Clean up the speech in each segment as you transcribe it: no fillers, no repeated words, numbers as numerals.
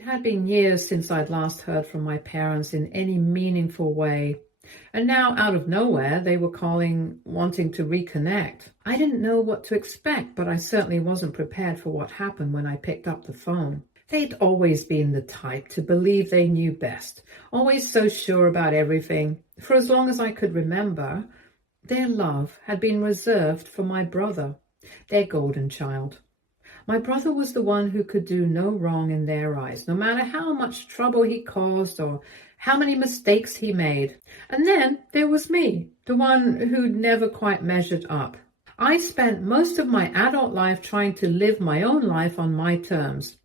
It had been years since I'd last heard from my parents in any meaningful way. And now, out of nowhere, they were calling, wanting to reconnect. I didn't know what to expect, but I certainly wasn't prepared for what happened when I picked up the phone. They'd always been the type to believe they knew best, always so sure about everything. For as long as I could remember, their love had been reserved for my brother, their golden child. My brother was the one who could do no wrong in their eyes, no matter how much trouble he caused or how many mistakes he made. And then there was me, the one who'd never quite measured up. I spent most of my adult life trying to live my own life on my terms,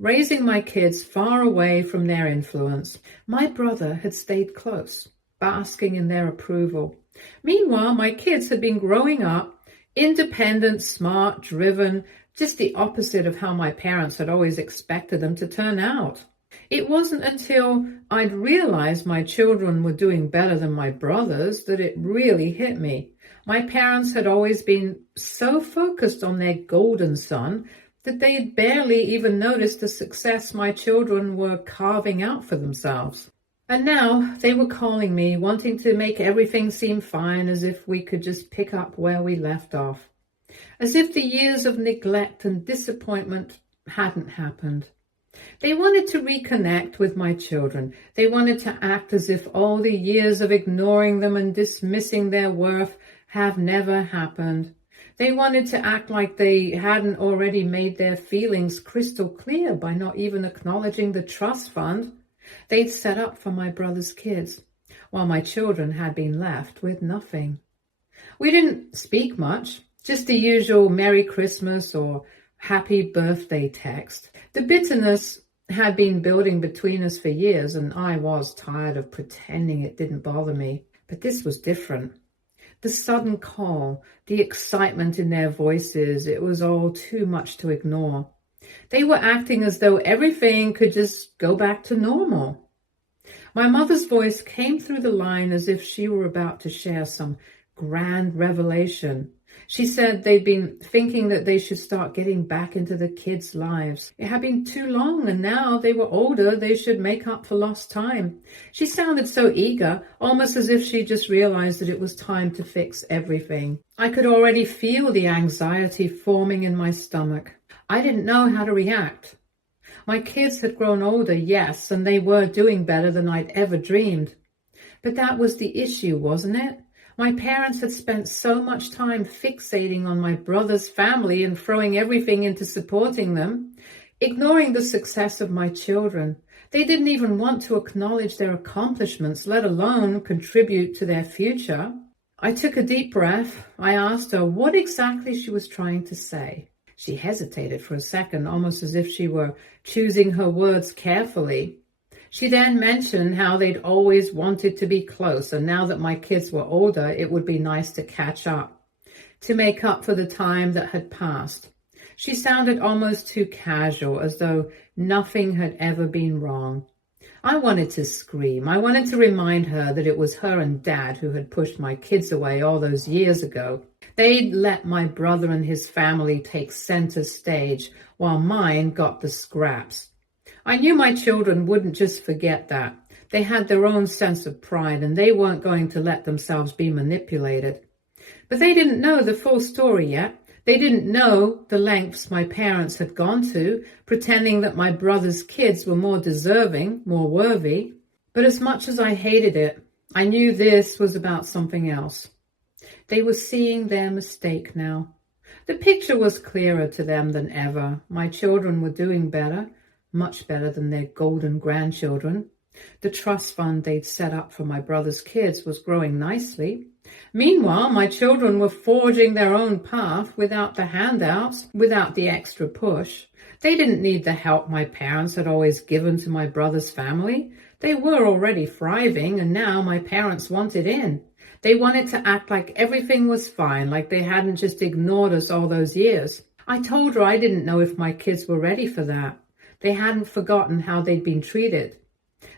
raising my kids far away from their influence. My brother had stayed close, basking in their approval. Meanwhile, my kids had been growing up, independent, smart, driven, just the opposite of how my parents had always expected them to turn out. It wasn't until I'd realized my children were doing better than my brothers that it really hit me. My parents had always been so focused on their golden son that they had barely even noticed the success my children were carving out for themselves. And now they were calling me, wanting to make everything seem fine, as if we could just pick up where we left off. As if the years of neglect and disappointment hadn't happened. They wanted to reconnect with my children. They wanted to act as if all the years of ignoring them and dismissing their worth have never happened. They wanted to act like they hadn't already made their feelings crystal clear by not even acknowledging the trust fund they'd set up for my brother's kids, while my children had been left with nothing. We didn't speak much. Just the usual Merry Christmas or Happy Birthday text. The bitterness had been building between us for years, and I was tired of pretending it didn't bother me. But this was different. The sudden call, the excitement in their voices, it was all too much to ignore. They were acting as though everything could just go back to normal. My mother's voice came through the line as if she were about to share some grand revelation. She said they'd been thinking that they should start getting back into the kids' lives. It had been too long, and now they were older, they should make up for lost time. She sounded so eager, almost as if she just realized that it was time to fix everything. I could already feel the anxiety forming in my stomach. I didn't know how to react. My kids had grown older, yes, and they were doing better than I'd ever dreamed. But that was the issue, wasn't it? My parents had spent so much time fixating on my brother's family and throwing everything into supporting them, ignoring the success of my children. They didn't even want to acknowledge their accomplishments, let alone contribute to their future. I took a deep breath. I asked her what exactly she was trying to say. She hesitated for a second, almost as if she were choosing her words carefully. She then mentioned how they'd always wanted to be close, and now that my kids were older, it would be nice to catch up, to make up for the time that had passed. She sounded almost too casual, as though nothing had ever been wrong. I wanted to scream. I wanted to remind her that it was her and Dad who had pushed my kids away all those years ago. They'd let my brother and his family take center stage, while mine got the scraps. I knew my children wouldn't just forget that. They had their own sense of pride, and they weren't going to let themselves be manipulated. But they didn't know the full story yet. They didn't know the lengths my parents had gone to, pretending that my brother's kids were more deserving, more worthy. But as much as I hated it, I knew this was about something else. They were seeing their mistake now. The picture was clearer to them than ever. My children were doing better. Much better than their golden grandchildren. The trust fund they'd set up for my brother's kids was growing nicely. Meanwhile, my children were forging their own path without the handouts, without the extra push. They didn't need the help my parents had always given to my brother's family. They were already thriving, and now my parents wanted in. They wanted to act like everything was fine, like they hadn't just ignored us all those years. I told her I didn't know if my kids were ready for that. They hadn't forgotten how they'd been treated.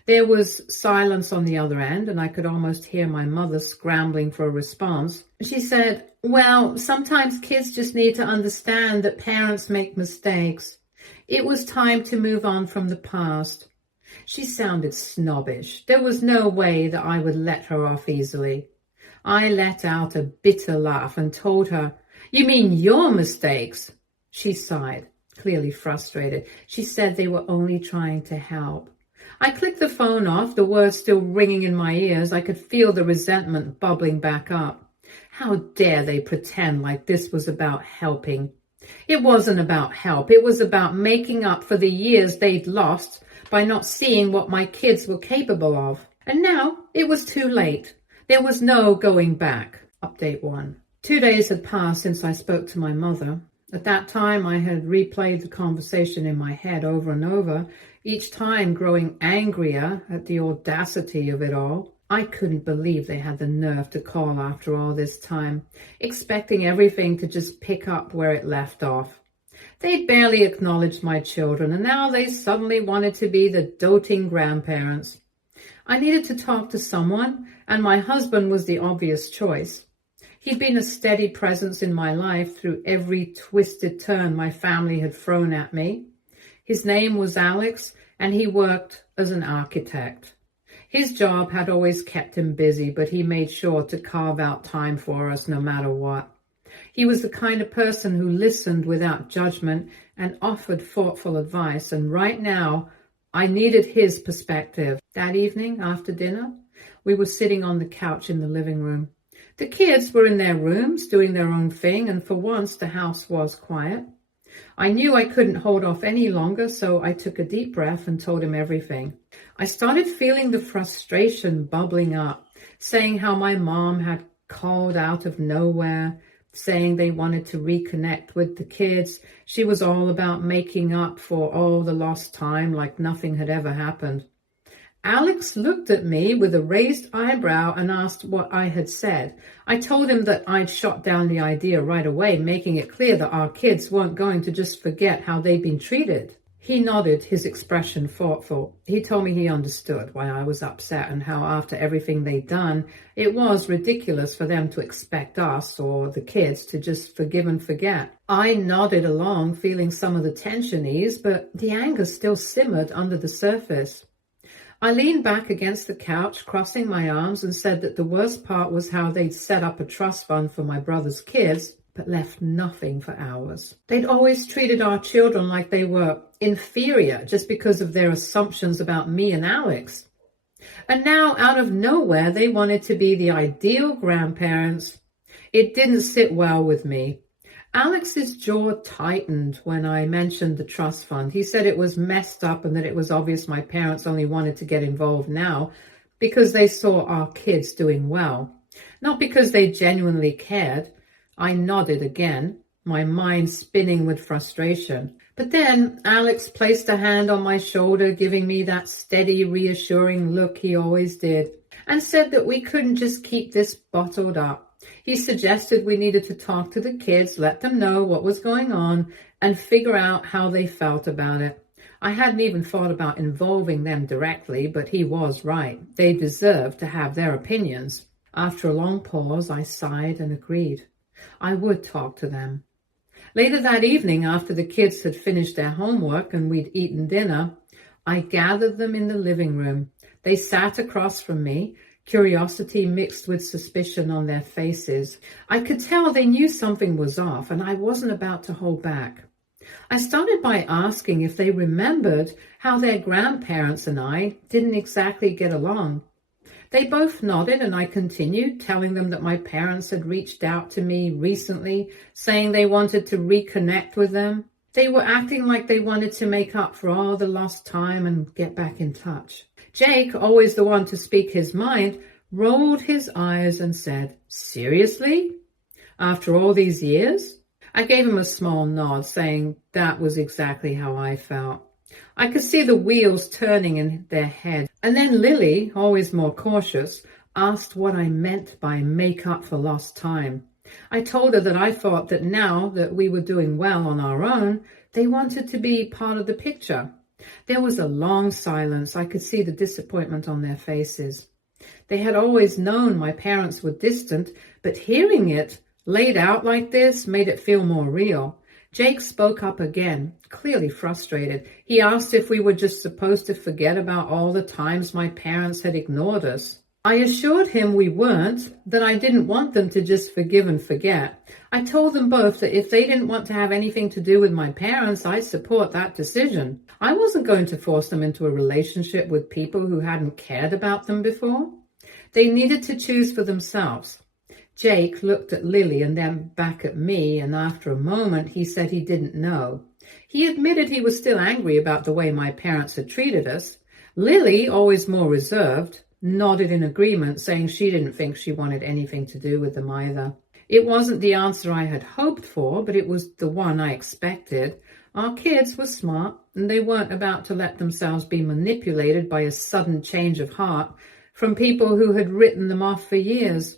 There was silence on the other end, and I could almost hear my mother scrambling for a response. She said, "Well, sometimes kids just need to understand that parents make mistakes. It was time to move on from the past. She sounded snobbish. There was no way that I would let her off easily. I let out a bitter laugh and told her, "You mean your mistakes?" She sighed, clearly frustrated. She said they were only trying to help. I clicked the phone off, the words still ringing in my ears. I could feel the resentment bubbling back up. How dare they pretend like this was about helping? It wasn't about help. It was about making up for the years they'd lost by not seeing what my kids were capable of. And now it was too late. There was no going back. Update 1. 2 days had passed since I spoke to my mother. At that time, I had replayed the conversation in my head over and over, each time growing angrier at the audacity of it all. I couldn't believe they had the nerve to call after all this time, expecting everything to just pick up where it left off. They'd barely acknowledged my children, and now they suddenly wanted to be the doting grandparents. I needed to talk to someone, and my husband was the obvious choice. He'd been a steady presence in my life through every twisted turn my family had thrown at me. His name was Alex, and he worked as an architect. His job had always kept him busy, but he made sure to carve out time for us no matter what. He was the kind of person who listened without judgment and offered thoughtful advice, and right now, I needed his perspective. That evening, after dinner, we were sitting on the couch in the living room. The kids were in their rooms doing their own thing, and for once the house was quiet. I knew I couldn't hold off any longer, so I took a deep breath and told him everything. I started feeling the frustration bubbling up, saying how my mom had called out of nowhere, saying they wanted to reconnect with the kids. She was all about making up for all the lost time like nothing had ever happened. Alex looked at me with a raised eyebrow and asked what I had said. I told him that I'd shot down the idea right away, making it clear that our kids weren't going to just forget how they'd been treated. He nodded, his expression thoughtful. He told me he understood why I was upset and how after everything they'd done, it was ridiculous for them to expect us or the kids to just forgive and forget. I nodded along, feeling some of the tension ease, but the anger still simmered under the surface. I leaned back against the couch, crossing my arms, and said that the worst part was how they'd set up a trust fund for my brother's kids, but left nothing for ours. They'd always treated our children like they were inferior just because of their assumptions about me and Alex. And now, out of nowhere, they wanted to be the ideal grandparents. It didn't sit well with me. Alex's jaw tightened when I mentioned the trust fund. He said it was messed up and that it was obvious my parents only wanted to get involved now because they saw our kids doing well, not because they genuinely cared. I nodded again, my mind spinning with frustration. But then Alex placed a hand on my shoulder, giving me that steady, reassuring look he always did, and said that we couldn't just keep this bottled up. He suggested we needed to talk to the kids, let them know what was going on, and figure out how they felt about it. I hadn't even thought about involving them directly, but he was right. They deserved to have their opinions. After a long pause, I sighed and agreed. I would talk to them. Later that evening, after the kids had finished their homework and we'd eaten dinner, I gathered them in the living room. They sat across from me, curiosity mixed with suspicion on their faces. I could tell they knew something was off, and I wasn't about to hold back. I started by asking if they remembered how their grandparents and I didn't exactly get along. They both nodded, and I continued, telling them that my parents had reached out to me recently, saying they wanted to reconnect with them. They were acting like they wanted to make up for all the lost time and get back in touch. Jake, always the one to speak his mind, rolled his eyes and said, "Seriously? After all these years?" I gave him a small nod, saying that was exactly how I felt. I could see the wheels turning in their head. And then Lily, always more cautious, asked what I meant by make up for lost time. I told her that I thought that now that we were doing well on our own, they wanted to be part of the picture. There was a long silence. I could see the disappointment on their faces. They had always known my parents were distant, but hearing it laid out like this made it feel more real. Jake spoke up again, clearly frustrated. He asked if we were just supposed to forget about all the times my parents had ignored us. I assured him we weren't, that I didn't want them to just forgive and forget. I told them both that if they didn't want to have anything to do with my parents, I'd support that decision. I wasn't going to force them into a relationship with people who hadn't cared about them before. They needed to choose for themselves. Jake looked at Lily and then back at me, and after a moment he said he didn't know. He admitted he was still angry about the way my parents had treated us. Lily, always more reserved, nodded in agreement, saying she didn't think she wanted anything to do with them either. It wasn't the answer I had hoped for, but it was the one I expected. Our kids were smart, and they weren't about to let themselves be manipulated by a sudden change of heart from people who had written them off for years.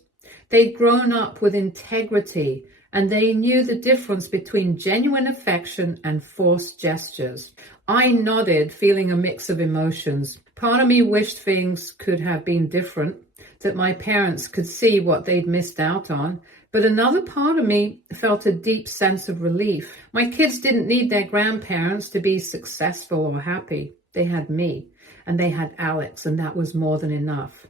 They'd grown up with integrity, and they knew the difference between genuine affection and forced gestures. I nodded, feeling a mix of emotions. Part of me wished things could have been different, that my parents could see what they'd missed out on, but another part of me felt a deep sense of relief. My kids didn't need their grandparents to be successful or happy. They had me, and they had Alex, and that was more than enough.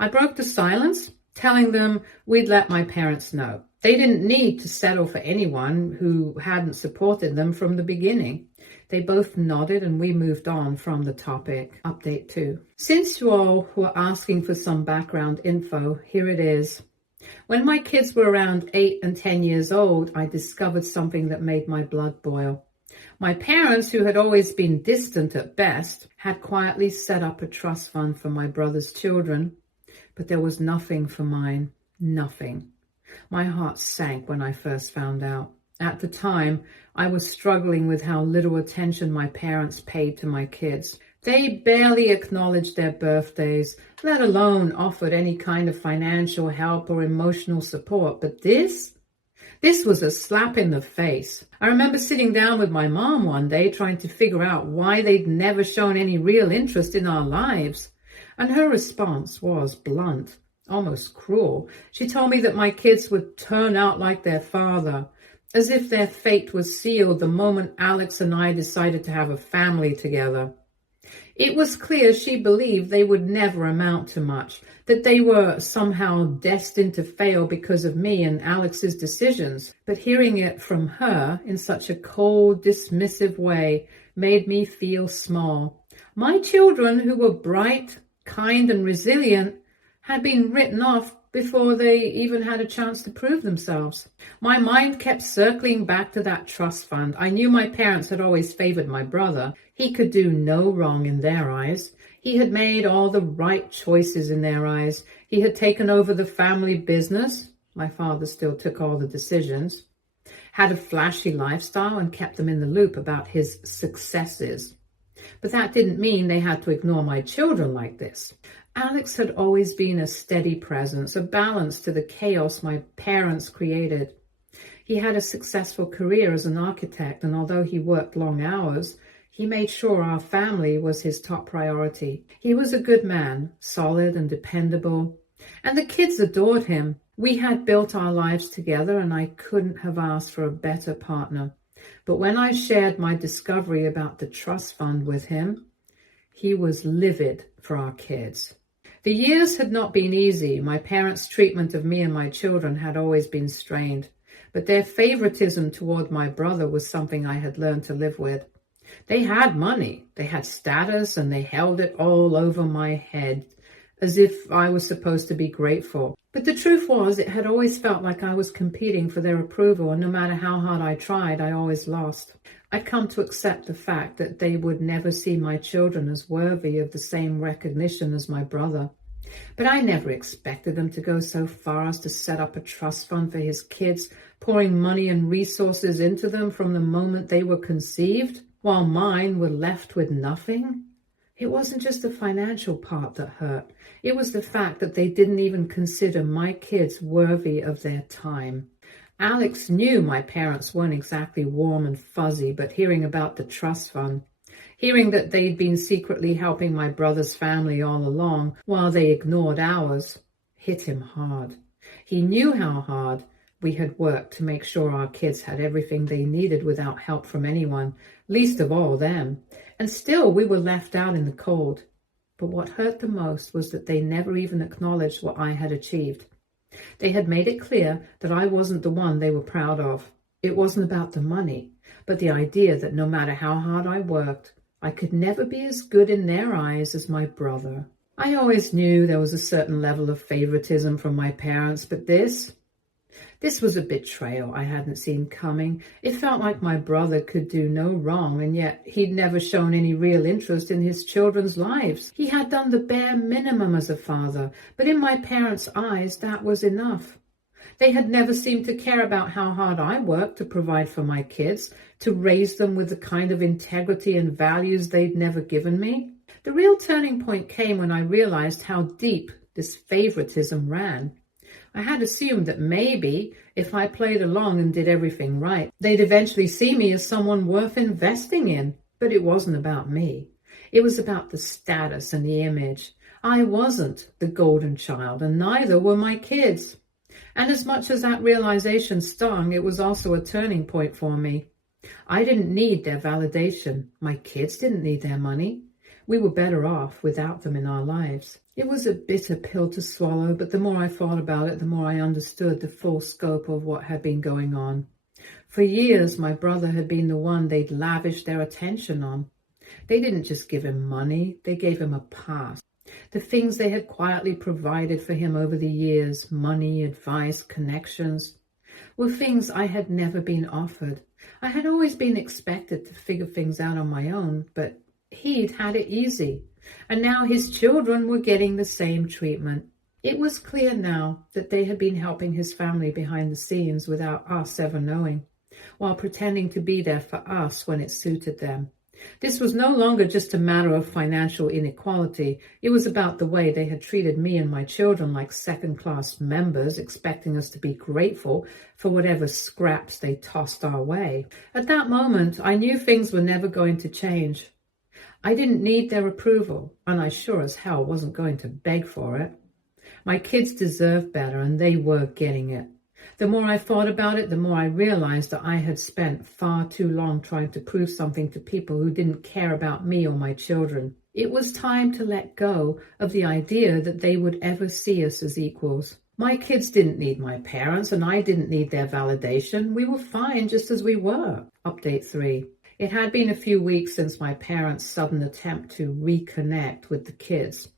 I broke the silence, telling them we'd let my parents know. They didn't need to settle for anyone who hadn't supported them from the beginning. They both nodded and we moved on from the topic. Update 2. Since you all were asking for some background info, here it is. When my kids were around 8 and 10 years old, I discovered something that made my blood boil. My parents, who had always been distant at best, had quietly set up a trust fund for my brother's children, but there was nothing for mine. Nothing. My heart sank when I first found out. At the time, I was struggling with how little attention my parents paid to my kids. They barely acknowledged their birthdays, let alone offered any kind of financial help or emotional support. But this was a slap in the face. I remember sitting down with my mom one day trying to figure out why they'd never shown any real interest in our lives. And her response was blunt, almost cruel. She told me that my kids would turn out like their father, as if their fate was sealed the moment Alex and I decided to have a family together. It was clear she believed they would never amount to much, that they were somehow destined to fail because of me and Alex's decisions. But hearing it from her in such a cold, dismissive way made me feel small. My children, who were bright, kind, and resilient, had been written off before they even had a chance to prove themselves. My mind kept circling back to that trust fund. I knew my parents had always favored my brother. He could do no wrong in their eyes. He had made all the right choices in their eyes. He had taken over the family business. My father still took all the decisions. Had a flashy lifestyle and kept them in the loop about his successes. But that didn't mean they had to ignore my children like this. Alex had always been a steady presence, a balance to the chaos my parents created. He had a successful career as an architect, and although he worked long hours, he made sure our family was his top priority. He was a good man, solid and dependable, and the kids adored him. We had built our lives together, and I couldn't have asked for a better partner. But when I shared my discovery about the trust fund with him, he was livid for our kids. The years had not been easy. My parents' treatment of me and my children had always been strained, but their favoritism toward my brother was something I had learned to live with. They had money, they had status, and they held it all over my head, as if I was supposed to be grateful. But the truth was, it had always felt like I was competing for their approval, and no matter how hard I tried, I always lost. I'd come to accept the fact that they would never see my children as worthy of the same recognition as my brother. But I never expected them to go so far as to set up a trust fund for his kids, pouring money and resources into them from the moment they were conceived, while mine were left with nothing. It wasn't just the financial part that hurt. It was the fact that they didn't even consider my kids worthy of their time. Alex knew my parents weren't exactly warm and fuzzy, but hearing about the trust fund, hearing that they'd been secretly helping my brother's family all along while they ignored ours, hit him hard. He knew how hard, We had worked to make sure our kids had everything they needed without help from anyone, least of all them. And still we were left out in the cold. But what hurt the most was that they never even acknowledged what I had achieved. They had made it clear that I wasn't the one they were proud of. It wasn't about the money, but the idea that no matter how hard I worked, I could never be as good in their eyes as my brother. I always knew there was a certain level of favoritism from my parents, but this was a betrayal I hadn't seen coming. It felt like my brother could do no wrong, and yet he'd never shown any real interest in his children's lives. He had done the bare minimum as a father, but in my parents' eyes, that was enough. They had never seemed to care about how hard I worked to provide for my kids, to raise them with the kind of integrity and values they'd never given me. The real turning point came when I realized how deep this favoritism ran. I had assumed that maybe if I played along and did everything right, they'd eventually see me as someone worth investing in. But it wasn't about me. It was about the status and the image. I wasn't the golden child, and neither were my kids. And as much as that realization stung, it was also a turning point for me. I didn't need their validation. My kids didn't need their money. We were better off without them in our lives. It was a bitter pill to swallow, but the more I thought about it, the more I understood the full scope of what had been going on. For years, my brother had been the one they'd lavished their attention on. They didn't just give him money, they gave him a past. The things they had quietly provided for him over the years, money, advice, connections, were things I had never been offered. I had always been expected to figure things out on my own, but he'd had it easy. And now his children were getting the same treatment. It was clear now that they had been helping his family behind the scenes without us ever knowing, while pretending to be there for us when it suited them. This was no longer just a matter of financial inequality. It was about the way they had treated me and my children like second-class members, expecting us to be grateful for whatever scraps they tossed our way. At that moment, I knew things were never going to change. I didn't need their approval, and I sure as hell wasn't going to beg for it. My kids deserved better, and they were getting it. The more I thought about it, the more I realized that I had spent far too long trying to prove something to people who didn't care about me or my children. It was time to let go of the idea that they would ever see us as equals. My kids didn't need my parents, and I didn't need their validation. We were fine just as we were. Update 3. It had been a few weeks since my parents' sudden attempt to reconnect with the kids.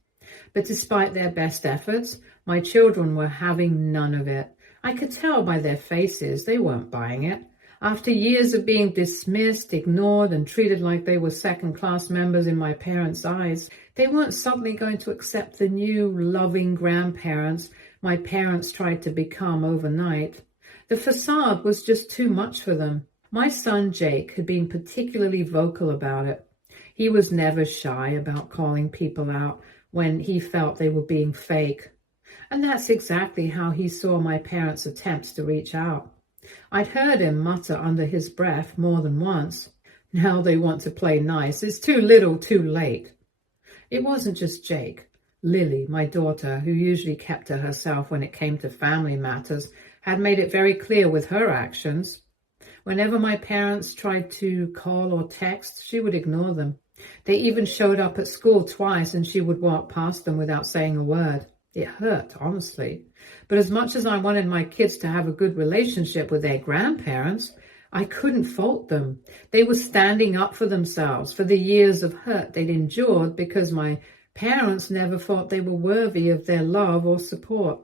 But despite their best efforts, my children were having none of it. I could tell by their faces they weren't buying it. After years of being dismissed, ignored, and treated like they were second-class members in my parents' eyes, they weren't suddenly going to accept the new, loving grandparents my parents tried to become overnight. The facade was just too much for them. My son Jake had been particularly vocal about it. He was never shy about calling people out when he felt they were being fake. And that's exactly how he saw my parents' attempts to reach out. I'd heard him mutter under his breath more than once, "Now they want to play nice. It's too little, too late." It wasn't just Jake. Lily, my daughter, who usually kept to herself when it came to family matters, had made it very clear with her actions. Whenever my parents tried to call or text, she would ignore them. They even showed up at school twice, and she would walk past them without saying a word. It hurt, honestly. But as much as I wanted my kids to have a good relationship with their grandparents, I couldn't fault them. They were standing up for themselves, for the years of hurt they'd endured because my parents never thought they were worthy of their love or support.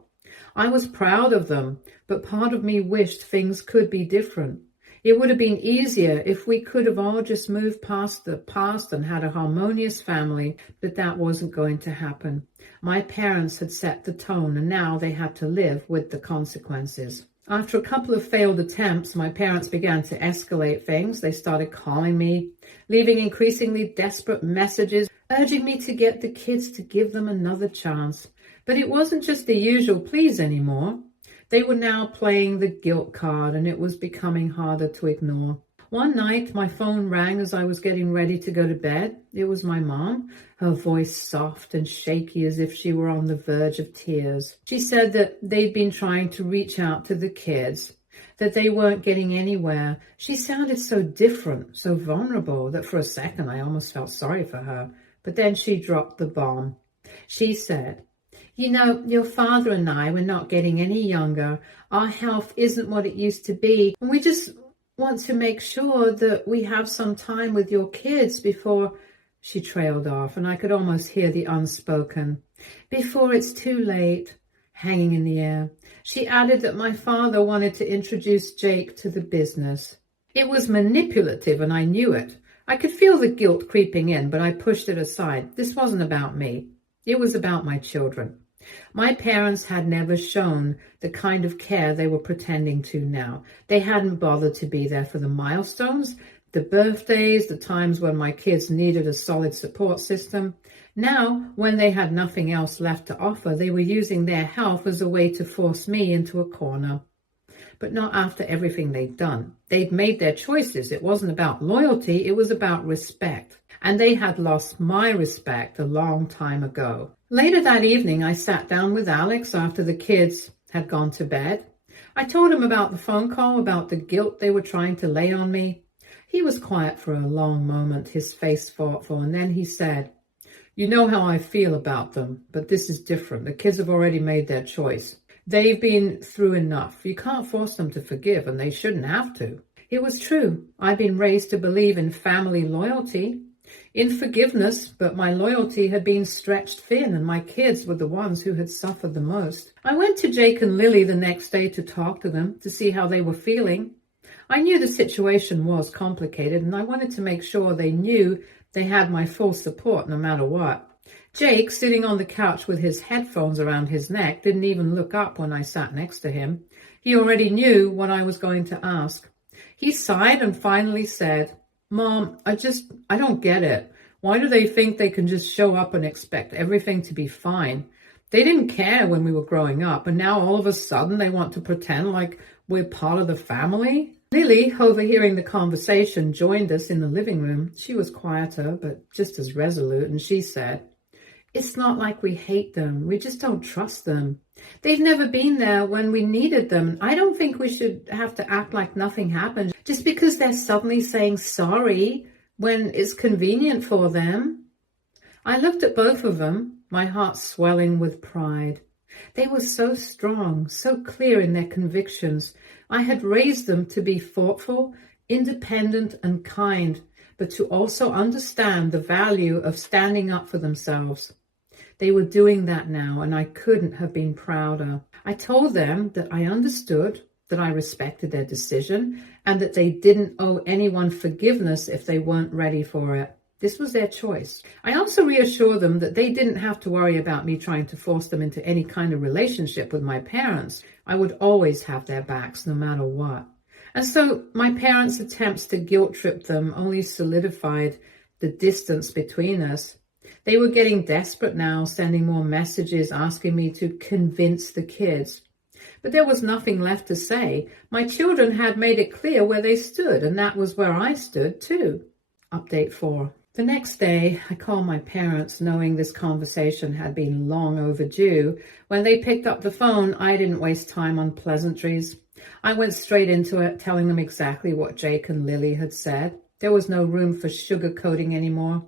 I was proud of them, but part of me wished things could be different. It would have been easier if we could have all just moved past the past and had a harmonious family, but that wasn't going to happen. My parents had set the tone, and now they had to live with the consequences. After a couple of failed attempts, my parents began to escalate things. They started calling me, leaving increasingly desperate messages, urging me to get the kids to give them another chance. But it wasn't just the usual pleas anymore. They were now playing the guilt card, and it was becoming harder to ignore. One night, my phone rang as I was getting ready to go to bed. It was my mom, her voice soft and shaky as if she were on the verge of tears. She said that they'd been trying to reach out to the kids, that they weren't getting anywhere. She sounded so different, so vulnerable, that for a second I almost felt sorry for her. But then she dropped the bomb. She said, "You know, your father and I were not getting any younger. Our health isn't what it used to be. And we just want to make sure that we have some time with your kids before—" She trailed off, and I could almost hear the unspoken "before it's too late" hanging in the air. She added that my father wanted to introduce Jake to the business. It was manipulative, and I knew it. I could feel the guilt creeping in, but I pushed it aside. This wasn't about me. It was about my children. My parents had never shown the kind of care they were pretending to now. They hadn't bothered to be there for the milestones, the birthdays, the times when my kids needed a solid support system. Now, when they had nothing else left to offer, they were using their health as a way to force me into a corner. But not after everything they'd done. They'd made their choices. It wasn't about loyalty, it was about respect. And they had lost my respect a long time ago. Later that evening, I sat down with Alex after the kids had gone to bed. I told him about the phone call, about the guilt they were trying to lay on me. He was quiet for a long moment, his face thoughtful, and then he said, "You know how I feel about them, but this is different. The kids have already made their choice. They've been through enough. You can't force them to forgive, and they shouldn't have to." It was true. I'd been raised to believe in family loyalty, in forgiveness, but my loyalty had been stretched thin, and my kids were the ones who had suffered the most. I went to Jake and Lily the next day to talk to them, to see how they were feeling. I knew the situation was complicated, and I wanted to make sure they knew they had my full support no matter what. Jake, sitting on the couch with his headphones around his neck, didn't even look up when I sat next to him. He already knew what I was going to ask. He sighed and finally said, "Mom, I don't get it. Why do they think they can just show up and expect everything to be fine? They didn't care when we were growing up, and now all of a sudden they want to pretend like we're part of the family?" Lily, overhearing the conversation, joined us in the living room. She was quieter, but just as resolute, and she said, "It's not like we hate them. We just don't trust them. They've never been there when we needed them. I don't think we should have to act like nothing happened just because they're suddenly saying sorry when it's convenient for them." I looked at both of them, my heart swelling with pride. They were so strong, so clear in their convictions. I had raised them to be thoughtful, independent, and kind, but to also understand the value of standing up for themselves. They were doing that now, and I couldn't have been prouder. I told them that I understood, that I respected their decision, and that they didn't owe anyone forgiveness if they weren't ready for it. This was their choice. I also reassured them that they didn't have to worry about me trying to force them into any kind of relationship with my parents. I would always have their backs, no matter what. And so my parents' attempts to guilt trip them only solidified the distance between us. They were getting desperate now, sending more messages asking me to convince the kids. But there was nothing left to say. My children had made it clear where they stood, and that was where I stood too. Update 4. The next day, I called my parents, knowing this conversation had been long overdue. When they picked up the phone, I didn't waste time on pleasantries. I went straight into it, telling them exactly what Jake and Lily had said. There was no room for sugarcoating anymore.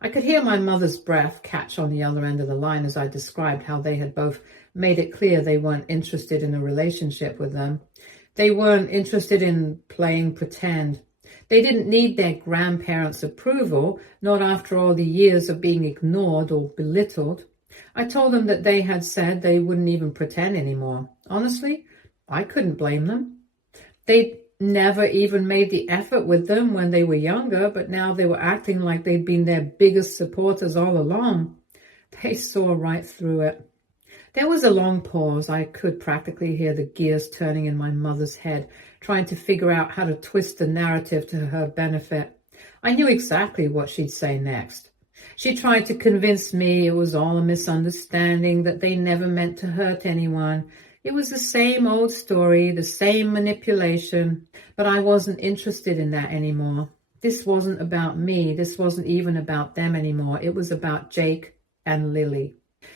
I could hear my mother's breath catch on the other end of the line as I described how they had both made it clear they weren't interested in a relationship with them. They weren't interested in playing pretend. They didn't need their grandparents' approval, not after all the years of being ignored or belittled. I told them that they had said they wouldn't even pretend anymore. Honestly, I couldn't blame them. They'd never even made the effort with them when they were younger, but now they were acting like they'd been their biggest supporters all along. They saw right through it. There was a long pause. I could practically hear the gears turning in my mother's head, trying to figure out how to twist the narrative to her benefit. I knew exactly what she'd say next. She tried to convince me it was all a misunderstanding, that they never meant to hurt anyone. It was the same old story, the same manipulation, but I wasn't interested in that anymore. This wasn't about me. This wasn't even about them anymore. It was about Jake and Lily.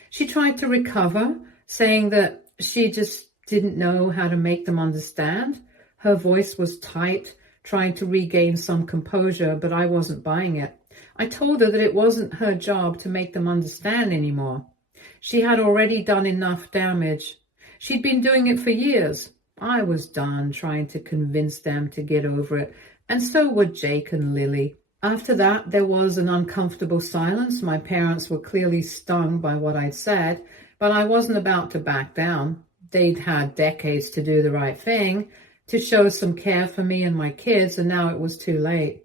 She tried to recover, saying that she just didn't know how to make them understand. Her voice was tight, trying to regain some composure, but I wasn't buying it. I told her that it wasn't her job to make them understand anymore. She had already done enough damage. She'd been doing it for years. I was done trying to convince them to get over it, and so were Jake and Lily. After that, there was an uncomfortable silence. My parents were clearly stung by what I'd said, but I wasn't about to back down. They'd had decades to do the right thing, to show some care for me and my kids, and now it was too late.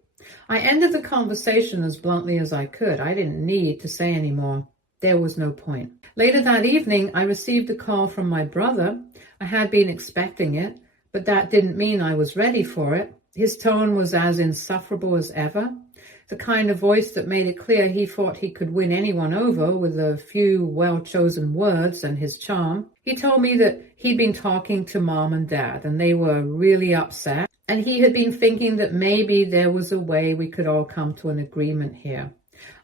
I ended the conversation as bluntly as I could. I didn't need to say any more. There was no point. Later that evening, I received a call from my brother. I had been expecting it, but that didn't mean I was ready for it. His tone was as insufferable as ever, the kind of voice that made it clear he thought he could win anyone over with a few well-chosen words and his charm. He told me that he'd been talking to Mom and Dad, and they were really upset, and he had been thinking that maybe there was a way we could all come to an agreement here.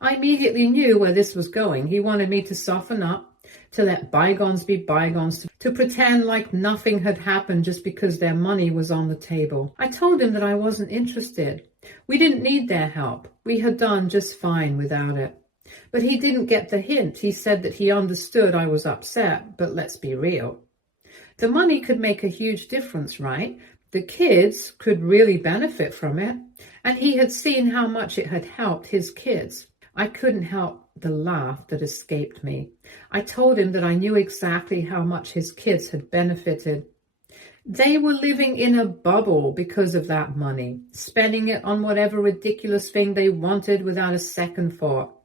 I immediately knew where this was going. He wanted me to soften up, to let bygones be bygones, to pretend like nothing had happened just because their money was on the table. I told him that I wasn't interested. We didn't need their help. We had done just fine without it. But he didn't get the hint. He said that he understood I was upset, but let's be real. The money could make a huge difference, right? The kids could really benefit from it, and he had seen how much it had helped his kids. I couldn't help the laugh that escaped me. I told him that I knew exactly how much his kids had benefited. They were living in a bubble because of that money, spending it on whatever ridiculous thing they wanted without a second thought.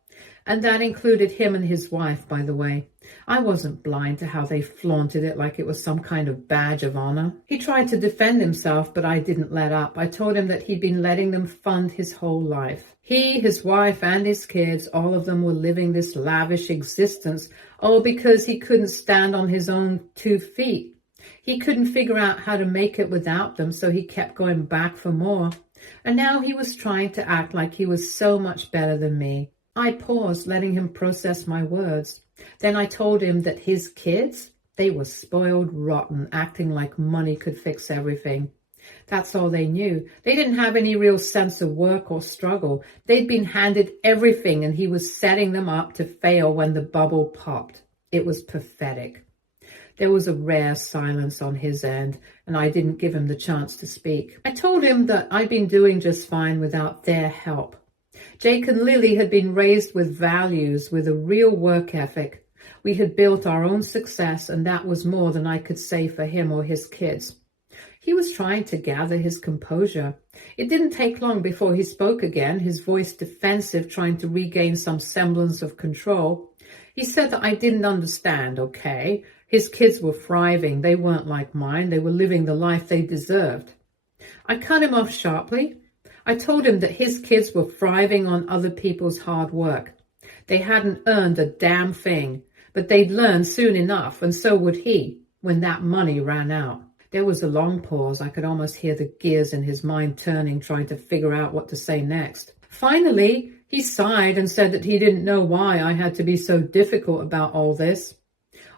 And that included him and his wife, by the way. I wasn't blind to how they flaunted it like it was some kind of badge of honor. He tried to defend himself, but I didn't let up. I told him that he'd been letting them fund his whole life. He, his wife, and his kids, all of them were living this lavish existence, all because he couldn't stand on his own 2 feet. He couldn't figure out how to make it without them, so he kept going back for more. And now he was trying to act like he was so much better than me. I paused, letting him process my words. Then I told him that his kids, they were spoiled rotten, acting like money could fix everything. That's all they knew. They didn't have any real sense of work or struggle. They'd been handed everything, and he was setting them up to fail when the bubble popped. It was pathetic. There was a rare silence on his end, and I didn't give him the chance to speak. I told him that I'd been doing just fine without their help. Jake and Lily had been raised with values, with a real work ethic. We had built our own success, and that was more than I could say for him or his kids. He was trying to gather his composure. It didn't take long before he spoke again, his voice defensive, trying to regain some semblance of control. He said that I didn't understand, okay? His kids were thriving. They weren't like mine. They were living the life they deserved. I cut him off sharply. I told him that his kids were thriving on other people's hard work. They hadn't earned a damn thing, but they'd learn soon enough, and so would he, when that money ran out. There was a long pause. I could almost hear the gears in his mind turning, trying to figure out what to say next. Finally, he sighed and said that he didn't know why I had to be so difficult about all this.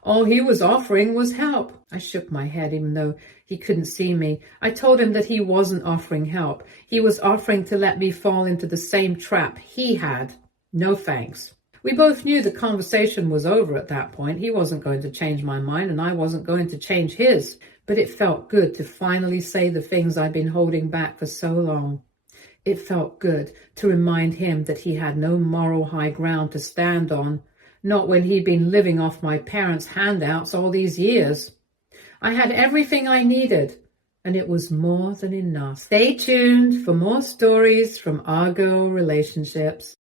All he was offering was help. I shook my head, even though he couldn't see me. I told him that he wasn't offering help. He was offering to let me fall into the same trap he had. No thanks. We both knew the conversation was over at that point. He wasn't going to change my mind, and I wasn't going to change his. But it felt good to finally say the things I'd been holding back for so long. It felt good to remind him that he had no moral high ground to stand on, not when he'd been living off my parents' handouts all these years. I had everything I needed, and it was more than enough. Stay tuned for more stories from Argo Relationships.